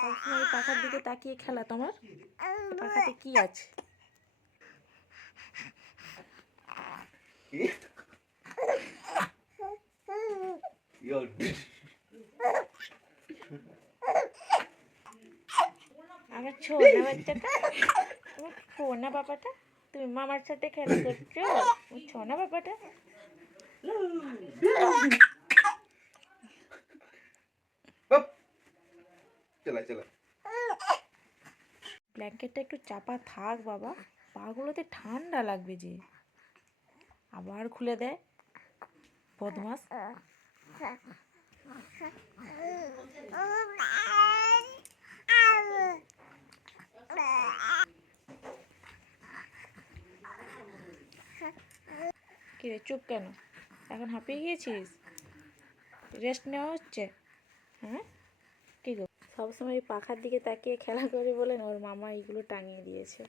সবসময় পাখার দিকে তাকিয়ে খেলা তোমার? পাখাতে কি আছে? আমার ছোনা বাচ্চাটা? আমার ছোনা বাবাটা? তুমি মামার সাথে খেলা করছ? ছোনা বাবাটা? ব্ল্যাঙ্কেটটা একটু চাপা থাক বাবা। পাগুলোতে ঠান্ডা লাগবে যে। আবার খুলে দেয় বদমাস। কিরে চুপ কেন? এখন হাঁপিয়ে গিয়েছিস? রেস্ট নেওয়া হচ্ছে? হ্যাঁ কি গো সবসময় পাখার দিকে তাকিয়ে খেলা করে বলেন ওর মামা এইগুলো টাঙিয়ে দিয়েছে।